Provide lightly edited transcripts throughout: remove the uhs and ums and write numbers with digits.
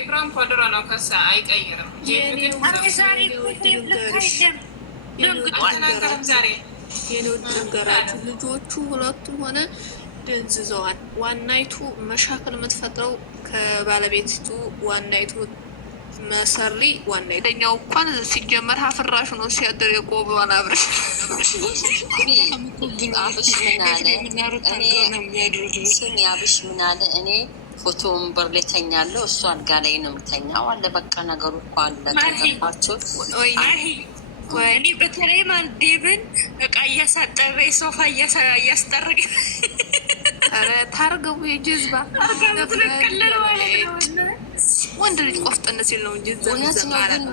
ኤፍራም ኮድሮ ነው ከሳ አይቀይርም። ነገራችሁ ልጆቹ ሁለቱም ሆነ ደንዝዘዋል። ዋናይቱ መሻክል የምትፈጥረው ከባለቤቱ ዋናይቱ መሰሪ ዋናይተኛው እንኳን ሲጀመር ሀፍራሹ ነው ሲያደር የቆበዋን አብረሽ አብሽ ምን አለ እኔ ፎቶ ወንበር ላይ ተኛለሁ፣ እሱ አልጋ ላይ ነው የምተኛው አለ። በቃ ነገሩ እኮ አለ። ከገባቸው እኔ በተለይ ዴብን እቃ እያሳጠበ ሶፋ እያስጠረገ ታርገቡ የጀዝባ ወንድ ልጅ ቆፍጠን ሲል ነው እንጂ እውነት ነው። ግን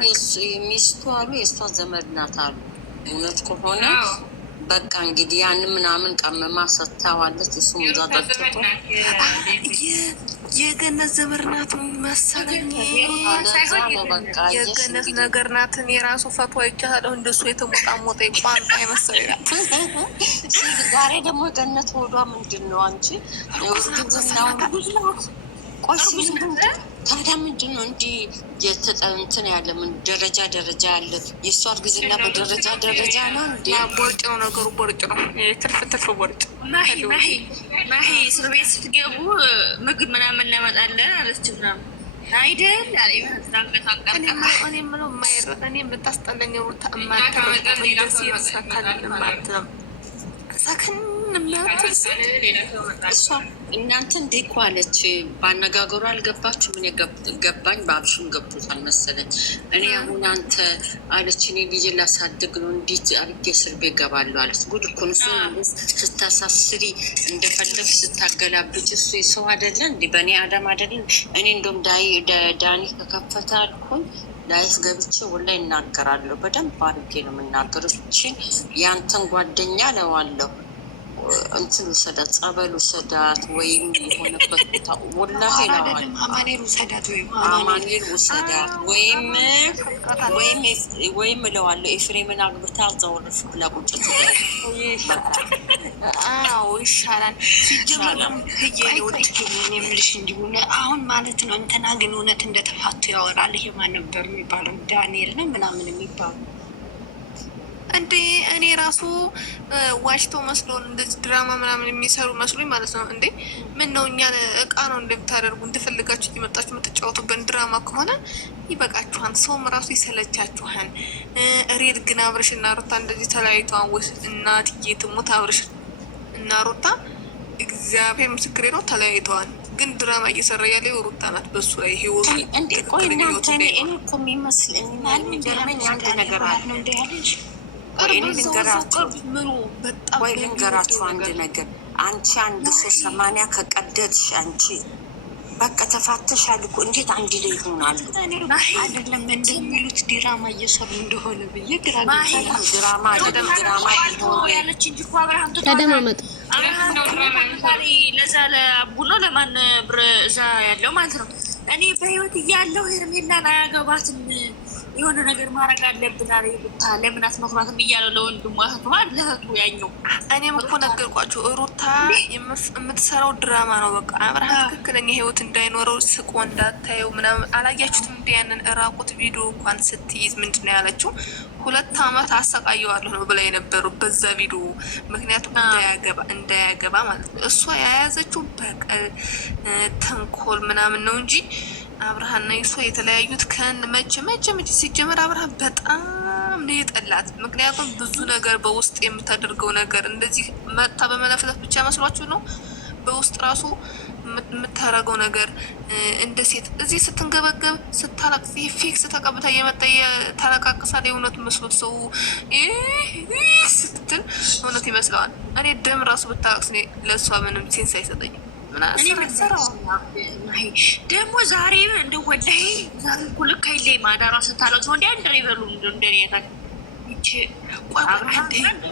ሚስቱ አሉ የእሷ ዘመድ ናት አሉ። እውነት ከሆነ በቃ እንግዲህ ያንን ምናምን ቀመማ ሰጥታዋለች። እሱም እዛ ጠጥቶ የገነት ዘመድ ናት መሰለኝ። የገነት ነገር ናትን የራሱ ፈቶ አይቻለሁ። እንደሱ የተሞጣሞጠ ቋንቋ የመሰለኝ ናት። ዛሬ ደግሞ ገነት ሆዷ ምንድን ነው አንቺ ቆይ ታዲያ ምንድን ነው እንዲህ የተጠንትን ያለ ምን ደረጃ ደረጃ ያለ የእሷ እርግዝና በደረጃ ደረጃ ነው እንዲ ቦርጭ ነው ነገሩ። ቦርጭ ነው ትርፍ ትርፍ ቦርጭ። ማሂ እስር ቤት ስትገቡ ምግብ ምናምን እናመጣለን አለች ምናምን አይደል? እኔ የምለው የማይረዳ እኔ የምታስጠለኝ ሩታ እማትረስ የተሳካልማትም ሰክን እሷ እናንተ እንዴ እኮ አለች። በአነጋገሩ አልገባችሁ ምን ገባኝ። በአብሽም ገብቶታል መሰለኝ። እኔ አሁን አንተ አለች እኔ ልጅ ላሳድግ ነው እንዴት አድርጌ እስር ቤት እገባለሁ አለች። ጉድ እኮ ነው። ስታሳስሪ እንደፈለግ ስታገላብጭ እሱ የሰው አይደለ እንዲ በእኔ አዳም አይደለ። እኔ እንደውም ዳኒ ከከፈተ አልኩኝ ላይፍ ገብቼ ወላ ይናገራለሁ። በደንብ አድርጌ ነው የምናገር። እችን የአንተን ጓደኛ ለዋለሁ እንትን ውሰዳት፣ ጸበል ውሰዳት ወይም የሆነበት ቦታ ወላሂ ለዋል አማኔል ውሰዳት ወይም እለዋለሁ ኤፍሬምን አግብታ አዛውረፍ ብላ ቁጭ ትበል። ይሻላል ሲጀመር የምልሽ እንዲሆነ አሁን ማለት ነው። እንትና ግን እውነት እንደተፋቱ ያወራል። ይሄ ማን ነበር የሚባለው? ዳንኤል ነው ምናምን የሚባሉ እንዴ እኔ ራሱ ዋሽቶ መስሎን እንደዚህ ድራማ ምናምን የሚሰሩ መስሎኝ ማለት ነው። እንዴ ምን ነው እኛን እቃ ነው እንደምታደርጉ እንደፈልጋችሁ እየመጣችሁ የምትጫወቱበት ድራማ ከሆነ ይበቃችኋን። ሰውም ራሱ ይሰለቻችኋን። ሬድ ግን አብርሽ እና ሩታ እንደዚህ ተለያይተዋን ወስ እናትዬ ትሙት አብርሽ እና ሩታ እግዚአብሔር ምስክሬ ነው ተለያይተዋል። ግን ድራማ እየሰራ ያለ ሩታ ናት። በሱ ላይ ህይወቱ እንዴ ቆይ እናንተ እኔ እኮ የሚመስለኝ የሚገርመኝ አንድ ነገር አለ እንዴ ያለሽ ልንገራችሁ አንድ ነገር። አንቺ 180 ከቀደድሽ አንቺ በቃ ተፋተሻል እኮ እንዴት አንድ ላይ ይሆናሉ? አይደለም እንደሚሉት ድራማ እየሰሩ እንደሆነ ብዬ ድራማ ያለች እንጂ እኮ አብርሃም ተደማመጥ ለዛ ለቡኖ ለማን ብር እዛ ያለው ማለት ነው። እኔ በህይወት እያለሁ ሄርሜላን አያገባትም የሆነ ነገር ማድረግ አለብን አለ ሩታ። ለምን አትመክሯትም እያለው ለወንድሟ ለእህቱ ያኛው። እኔም እኮ ነገርኳቸው ሩታ የምትሰራው ድራማ ነው። በቃ አብርሃም ትክክለኛ ህይወት እንዳይኖረው ስቆ እንዳታየው ምናምን አላያችሁትም? እንዲ ያንን እራቁት ቪዲዮ እንኳን ስትይዝ ምንድን ነው ያለችው? 2 ዓመት አሰቃየዋለሁ ነው ብላ የነበረው በዛ ቪዲዮ። ምክንያቱም እንዳያገባ ማለት ነው። እሷ የያዘችው በቀል ተንኮል ምናምን ነው እንጂ አብርሃምና እሷ የተለያዩት መቼ ሲጀመር አብርሃም በጣም ነው የጠላት። ምክንያቱም ብዙ ነገር በውስጥ የምታደርገው ነገር እንደዚህ መታ በመለፍለፍ ብቻ መስሏችሁ ነው። በውስጥ ራሱ የምታረገው ነገር እንደ ሴት እዚህ ስትንገበገብ ስታለቅስ ፊክስ ተቀብታ እየመጣ ታለቃቅሳል። የእውነት መስሎት ሰው ስትል እውነት ይመስለዋል። እኔ ደም ራሱ ብታለቅስ ለእሷ ምንም ሴንስ አይሰጠኝም። ደግሞ ዛሬ እንደ ወላሂ ዛሬ ኩልክ ሀይሌ ማዳራ ስታለቅስ ወዲያ እንደ ይበሉ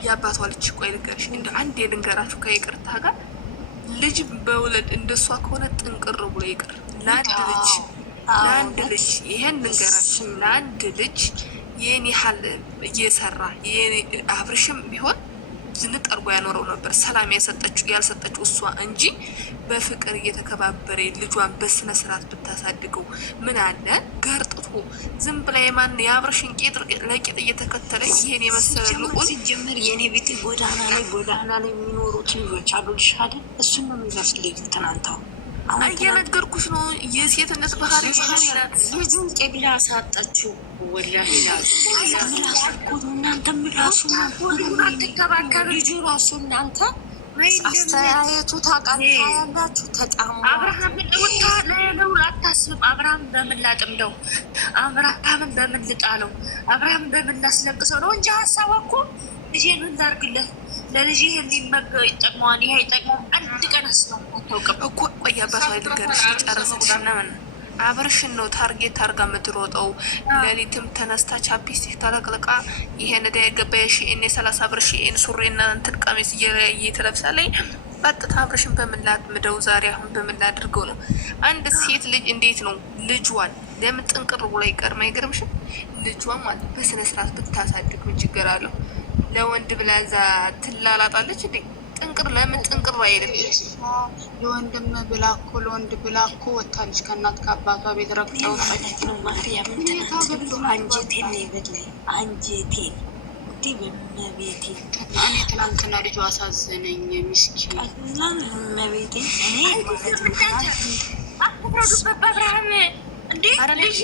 የአባቷ ልጅ ቆይ ልንገርሽ፣ እንደ አንድ የልንገራችሁ ከይቅርታ ጋር ልጅ በውለድ እንደሷ ከሆነ ጥንቅር ብሎ ይቅር። ለአንድ ልጅ ይሄን ልንገራችሁ፣ ለአንድ ልጅ ይህን ያህል እየሰራ አብርሽም ቢሆን ዝንጥ አድርጎ ያኖረው ነበር። ሰላም ያልሰጠችው እሷ እንጂ በፍቅር እየተከባበረ ልጇን በስነ ስርዓት ብታሳድገው ምን አለ ገርጥቶ ዝም ብላ የማን የአብርሽን ቄጥ ለቄጥ እየተከተለ ይሄን የመሰለ ልቁን ሲጀመር የኔ ቤት ጎዳና ላይ የሚኖሩት ልጆች አሉ ይሻል እሱን ነው የሚመስልኝ። ትናንታው እየነገርኩሽ ነው የሴትነት ባህሪ ልጁን ቄብላ ሳጣችሁ ወላሂ እናንተ ምላሱ ልጁ ራሱ እናንተ አስተያየቱ ታውቃላችሁ። ተጣሙ አብርሃም ልውታ ለለው አታስብም። አብርሃም በምን ላጥምደው? አብርሃምን በምን ልጣለው? አብርሃምን በምን ላስለቅሰው ነው እንጂ ሀሳብ እኮ ልጄን እንዳርግለት ለልጄ ሊመገብ ይጠቅመዋል። ይሄ ይጠቅመው አንድ ቀን አስበው አታውቅም እኮ ቆያ ባሳይ ልንገርሽ ጨረስሽ ምናምን አብርሽን ነው ታርጌት አርጋ የምትሮጠው። ሌሊትም ተነስታ ቻፒስቲክ ተለቅልቃ ይሄን ዳ የገባ የሺኤን 30 ብር ሺኤን ሱሬና እንትን ቀሚስ እየተለብሳለኝ ቀጥታ አብርሽን በምን ላጥምደው? ዛሬ አሁን በምን ላድርገው ነው? አንድ ሴት ልጅ እንዴት ነው ልጇን ለምን ጥንቅር ብሎ አይቀርም? አይገርምሽም? ልጇን ማለት በስነ ስርዓት ብታሳድግ ምን ችግር አለው? ለወንድ ብላ እዛ ትላላጣለች እንዴ? ጥንቅር ለምን ጥንቅር አይልም? ለወንድም ብላኮ ለወንድ ብላኮ ወታለች ከእናት ከአባቷ ቤት ረግጠው ማለት ነው። ማርያም አንጀቴን ነው የበላኝ አንጀቴን እንዲህ በመቤቴ። እኔ ትናንትና ልጁ አሳዘነኝ ምስኪን ቀላል መቤቴ። እኔ አትፍረዱበት በአብርሃም እንዴ ልጅ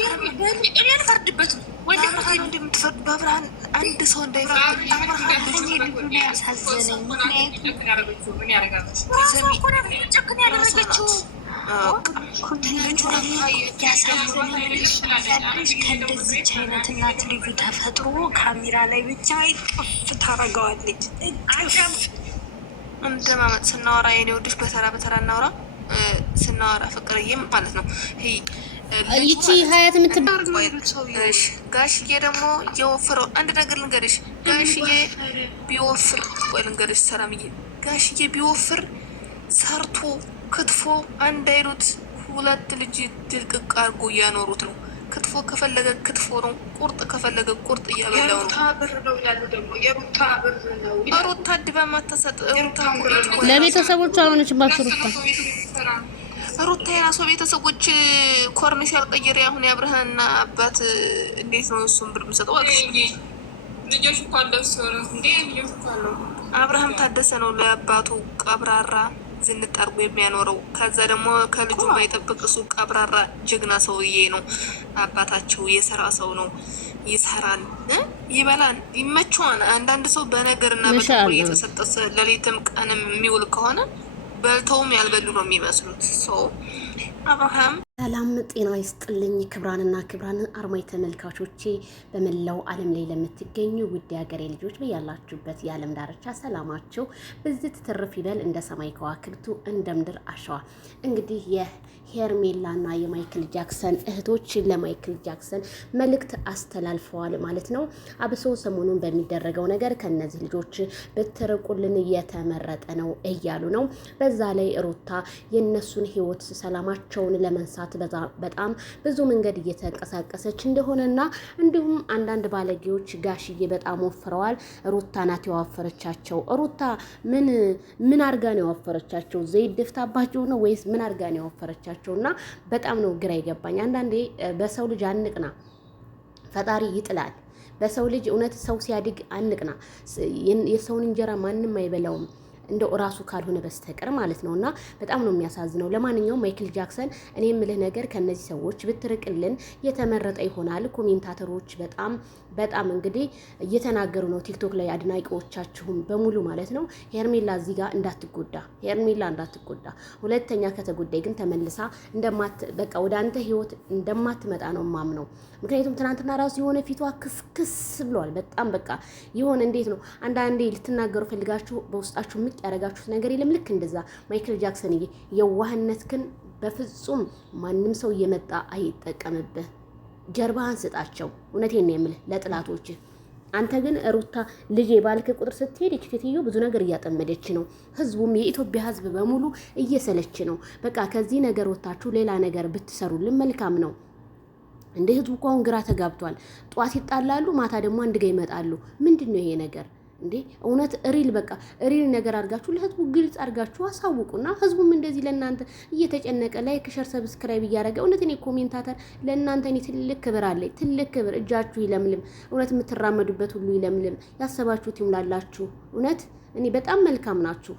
እኔ አልፈርድበትም። ወንድ እንደምትፈርዱ በአብርሃም አንድ ሰው እንዳይፈርድ ያሳዘነኝ ጨክን ያደረገችው ከእንደዚች አይነት እናት ልጁ ተፈጥሮ ካሜራ ላይ ብቻ ይጠፍ ታረገዋለች። እንደማመጥ ስናወራ የኔ ወዶች በተራ እናውራ። ስናወራ ፍቅርዬም ማለት ነው ይቺ ሀያት የምትባል ጋሽዬ ደግሞ የወፍረው አንድ ነገር ልንገርሽ። ጋሽዬ ቢወፍር ወይ ልንገርሽ ሰላምዬ፣ ጋሽዬ ቢወፍር ሰርቶ ክትፎ አንድ አይሉት ሁለት ልጅ ድርቅቅ አድርጎ እያኖሩት ነው። ክትፎ ከፈለገ ክትፎ ነው፣ ቁርጥ ከፈለገ ቁርጥ እያበላው ነው። ሩታ አዲባ ማተሰጥ ለቤተሰቦቿ ሆነች ባስሩታ ሩታ የራሷ ቤተሰቦች ኮርንሽ ያልቀየረ አሁን የአብርሃንና አባት እንዴት ነው እሱን ብር የሚሰጠው? ልጆች እኮ አለው ሲሆነ እንዴ ልጆች እኮ አለው። አብርሃም ታደሰ ነው ለአባቱ ቀብራራ ዝንጥ አድርጎ የሚያኖረው። ከዛ ደግሞ ከልጁ የማይጠብቅ እሱ ቀብራራ ጀግና ሰውዬ ነው። አባታቸው የሰራ ሰው ነው። ይሰራል፣ ይበላል፣ ይመቸዋል። አንዳንድ ሰው በነገርና በተንኮል እየተሰጠ ሌሊትም ቀንም የሚውል ከሆነ በልተውም ያልበሉ ነው የሚመስሉት። አብርሃም ሰላም ጤና ይስጥልኝ። ክብራንና ክብራን አርማይ ተመልካቾቼ በመላው ዓለም ላይ ለምትገኙ ውድ ሀገሬ ልጆች በያላችሁበት የዓለም ዳርቻ ሰላማቸው ብዝት ትርፍ ይበል እንደ ሰማይ ከዋክብቱ እንደ ምድር አሸዋ። እንግዲህ የሄርሜላና የማይክል ጃክሰን እህቶች ለማይክል ጃክሰን መልእክት አስተላልፈዋል ማለት ነው። አብሶ ሰሞኑን በሚደረገው ነገር ከነዚህ ልጆች ብትርቁልን የተመረጠ ነው እያሉ ነው። በዛ ላይ ሩታ የነሱን ህይወት ሰላማቸውን ለመንሳት በጣም ብዙ መንገድ እየተንቀሳቀሰች እንደሆነና እንዲሁም አንዳንድ ባለጌዎች ጋሽዬ በጣም ወፍረዋል፣ ሩታ ናት ያወፈረቻቸው። ሩታ ምን አርጋ ነው ያወፈረቻቸው? ዘይት ደፍታባቸው ነው ወይስ ምን አርጋ ነው ያወፈረቻቸው? እና በጣም ነው ግራ ይገባኝ። አንዳንዴ በሰው ልጅ አንቅና፣ ፈጣሪ ይጥላል። በሰው ልጅ እውነት ሰው ሲያድግ አንቅና። የሰውን እንጀራ ማንም አይበላውም እንደው ራሱ ካልሆነ በስተቀር ማለት ነውና በጣም ነው የሚያሳዝነው። ለማንኛውም ማይክል ጃክሰን እኔ የምልህ ነገር ከነዚህ ሰዎች ብትርቅልን የተመረጠ ይሆናል። ኮሜንታተሮች በጣም እንግዲህ እየተናገሩ ነው ቲክቶክ ላይ አድናቂዎቻችሁም በሙሉ ማለት ነው። ሄርሜላ እዚህ ጋር እንዳትጎዳ፣ ሁለተኛ ከተጎዳይ ግን ተመልሳ በቃ ወደ አንተ ህይወት እንደማትመጣ ነው ማምነው። ምክንያቱም ትናንትና ራሱ የሆነ ፊቷ ክስክስ ብሏል። በጣም በቃ የሆነ እንዴት ነው አንዳንዴ ልትናገሩ ፈልጋችሁ በውስጣችሁ ምቅ ያደረጋችሁት ነገር የለም። ልክ እንደዛ ማይክል ጃክሰን የዋህነት ግን በፍጹም ማንም ሰው እየመጣ አይጠቀምብህ። ጀርባህን ስጣቸው። እውነቴን ነው የምልህ ለጥላቶች። አንተ ግን ሩታ ልጄ ባልክ ቁጥር ስትሄድ ሴትዮ ብዙ ነገር እያጠመደች ነው። ህዝቡም የኢትዮጵያ ህዝብ በሙሉ እየሰለች ነው። በቃ ከዚህ ነገር ወጣችሁ ሌላ ነገር ብትሰሩልን መልካም ነው። እንደ ህዝቡ እኮ አሁን ግራ ተጋብቷል። ጧት ይጣላሉ፣ ማታ ደግሞ አንድ ጋ ይመጣሉ። ምንድን ነው ይሄ ነገር እንዴ እውነት ሪል በቃ ሪል ነገር አድርጋችሁ ለህዝቡ ግልጽ አድርጋችሁ አሳውቁና ህዝቡም እንደዚህ ለእናንተ እየተጨነቀ ላይክ ሸር ሰብስክራይብ እያደረገ እውነት እኔ ኮሜንታተር ለእናንተ እኔ ትልቅ ክብር አለኝ። ትልቅ ክብር። እጃችሁ ይለምልም። እውነት የምትራመዱበት ሁሉ ይለምልም። ያሰባችሁት ይሙላላችሁ። እውነት እኔ በጣም መልካም ናችሁ።